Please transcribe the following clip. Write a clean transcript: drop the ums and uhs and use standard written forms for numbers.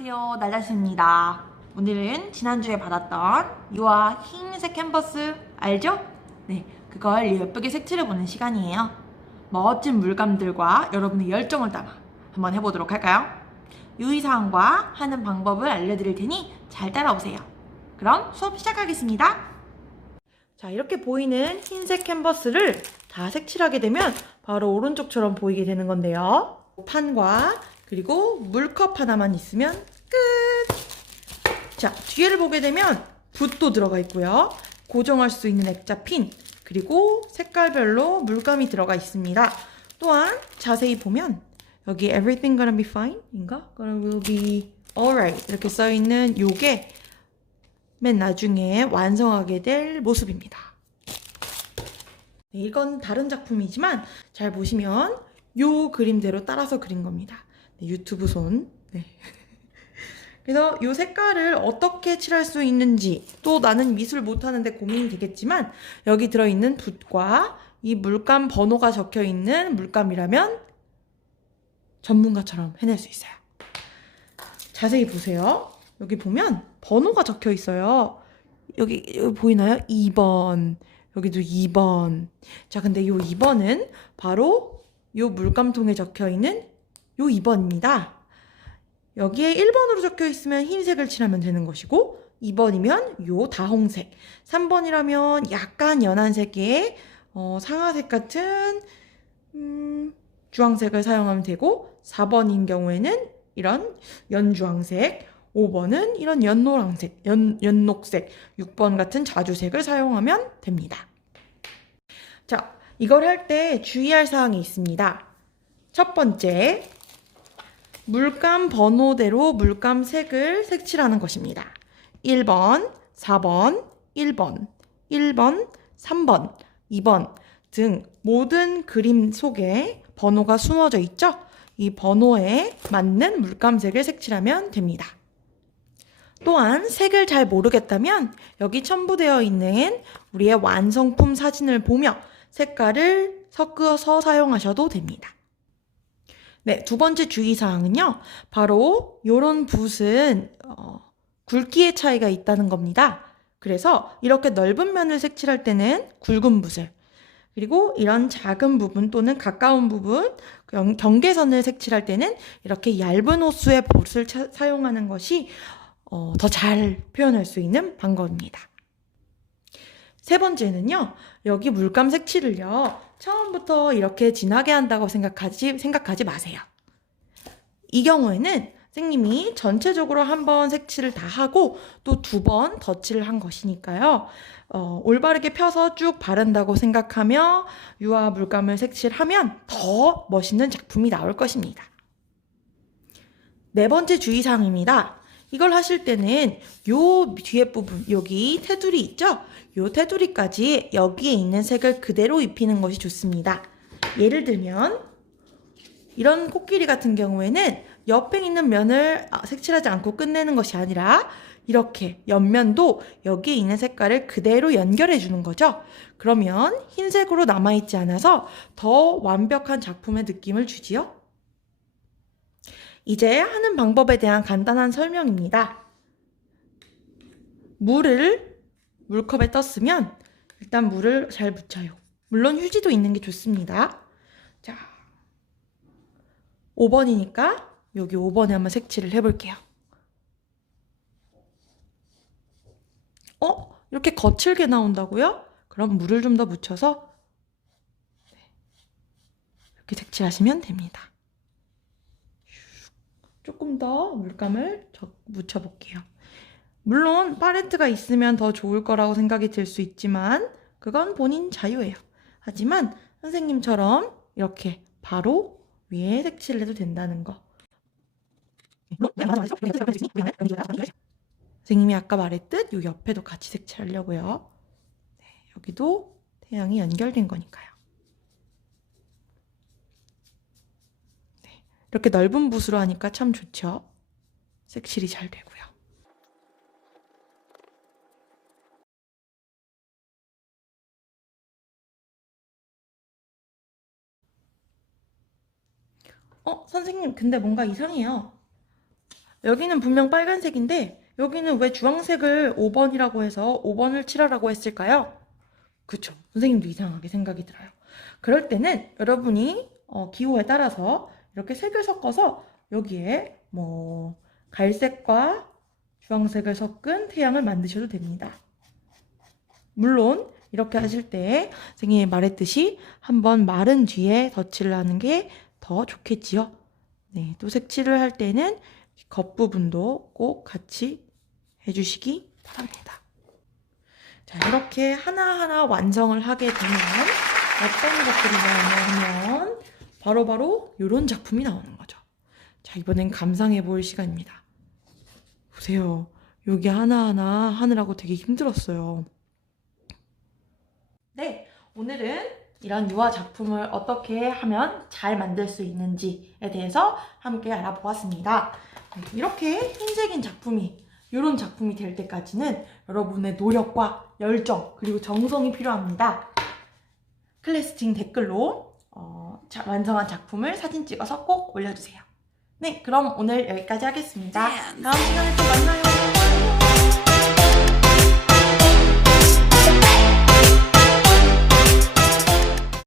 안녕하세요, 날다시입니다. 오늘은 지난주에 받았던 유아 흰색 캔버스 알죠? 네, 그걸 예쁘게 색칠해보는 시간이에요. 멋진 물감들과 여러분의 열정을 담아 한번 해보도록 할까요? 유의사항과 하는 방법을 알려드릴 테니 잘 따라오세요. 그럼 수업 시작하겠습니다. 자, 이렇게 보이는 흰색 캔버스를 다 색칠하게 되면 바로 오른쪽처럼 보이게 되는 건데요. 판과 그리고 물컵 하나만 있으면 끝! 자, 뒤에를 보게 되면 붓도 들어가 있고요. 고정할 수 있는 액자 핀, 그리고 색깔별로 물감이 들어가 있습니다. 또한 자세히 보면 여기 everything gonna be fine? 인가? gonna will be alright 이렇게 써있는 요게 맨 나중에 완성하게 될 모습입니다. 네, 이건 다른 작품이지만 잘 보시면 요 그림대로 따라서 그린 겁니다. 네, 유튜브 손. 네. 그래서 요 색깔을 어떻게 칠할 수 있는지, 또 나는 미술 못하는데 고민이 되겠지만 여기 들어있는 붓과 이 물감 번호가 적혀있는 물감이라면 전문가처럼 해낼 수 있어요. 자세히 보세요. 여기 보면 번호가 적혀 있어요. 여기 보이나요? 2번. 여기도 2번. 자, 근데 요 2번은 바로 요 물감통에 적혀 있는 요 2번입니다. 여기에 1번으로 적혀 있으면 흰색을 칠하면 되는 것이고, 2번이면 요 다홍색, 3번이라면 약간 연한 색의 상아색 같은 주황색을 사용하면 되고, 4번인 경우에는 이런 연주황색, 5번은 이런 연노랑색, 연녹색, 6번 같은 자주색을 사용하면 됩니다. 자, 이걸 할 때 주의할 사항이 있습니다. 첫 번째, 물감 번호대로 물감 색을 색칠하는 것입니다. 1번, 4번, 1번, 1번, 3번, 2번 등 모든 그림 속에 번호가 숨어져 있죠? 이 번호에 맞는 물감색을 색칠하면 됩니다. 또한 색을 잘 모르겠다면 여기 첨부되어 있는 우리의 완성품 사진을 보며 색깔을 섞어서 사용하셔도 됩니다. 네, 두 번째 주의사항은요. 바로 이런 붓은 굵기의 차이가 있다는 겁니다. 그래서 이렇게 넓은 면을 색칠할 때는 굵은 붓을, 그리고 이런 작은 부분 또는 가까운 부분, 경계선을 색칠할 때는 이렇게 얇은 호수의 붓을 사용하는 것이 더 잘 표현할 수 있는 방법입니다. 세 번째는요, 여기 물감 색칠을요, 처음부터 이렇게 진하게 한다고 생각하지 마세요. 이 경우에는 선생님이 전체적으로 한 번 색칠을 다 하고 또 2번 덧칠을 한 것이니까요. 올바르게 펴서 쭉 바른다고 생각하며 유화 물감을 색칠하면 더 멋있는 작품이 나올 것입니다. 네 번째 주의사항입니다. 이걸 하실 때는 요 뒤에 부분, 여기 테두리 있죠? 요 테두리까지 여기에 있는 색을 그대로 입히는 것이 좋습니다. 예를 들면 이런 코끼리 같은 경우에는 옆에 있는 면을 색칠하지 않고 끝내는 것이 아니라 이렇게 옆면도 여기에 있는 색깔을 그대로 연결해 주는 거죠. 그러면 흰색으로 남아있지 않아서 더 완벽한 작품의 느낌을 주지요. 이제 하는 방법에 대한 간단한 설명입니다. 물을 물컵에 떴으면 일단 물을 잘 묻혀요. 물론 휴지도 있는 게 좋습니다. 자, 5번이니까 여기 5번에 한번 색칠을 해볼게요. 이렇게 거칠게 나온다고요? 그럼 물을 좀 더 묻혀서 이렇게 색칠하시면 됩니다. 조금 더 물감을 묻혀볼게요. 물론 팔레트가 있으면 더 좋을 거라고 생각이 들 수 있지만 그건 본인 자유예요. 하지만 선생님처럼 이렇게 바로 위에 색칠을 해도 된다는 거. 선생님이 아까 말했듯 이 옆에도 같이 색칠하려고요. 네, 여기도 태양이 연결된 거니까요. 네, 이렇게 넓은 붓으로 하니까 참 좋죠. 색칠이 잘 되고요. 선생님, 근데 뭔가 이상해요. 여기는 분명 빨간색인데 여기는 왜 주황색을 5번이라고 해서 5번을 칠하라고 했을까요? 그쵸. 선생님도 이상하게 생각이 들어요. 그럴 때는 여러분이 기호에 따라서 이렇게 색을 섞어서 여기에 뭐 갈색과 주황색을 섞은 태양을 만드셔도 됩니다. 물론 이렇게 하실 때 선생님이 말했듯이 한번 마른 뒤에 덧칠을 하는 게 더 좋겠지요. 네, 또 색칠을 할 때는 겉부분도 꼭 같이 해주시기 바랍니다. 자, 이렇게 하나하나 완성을 하게 되면 어떤 것들이 나오냐 하면 바로바로 이런 작품이 나오는 거죠. 자, 이번엔 감상해 볼 시간입니다. 보세요. 여기 하나하나 하느라고 되게 힘들었어요. 네, 오늘은 이런 유화 작품을 어떻게 하면 잘 만들 수 있는지에 대해서 함께 알아보았습니다. 이렇게 흰색인 작품이 이런 작품이 될 때까지는 여러분의 노력과 열정 그리고 정성이 필요합니다. 클래스팅 댓글로 완성한 작품을 사진 찍어서 꼭 올려주세요. 네, 그럼 오늘 여기까지 하겠습니다. 다음 시간에 또 만나요.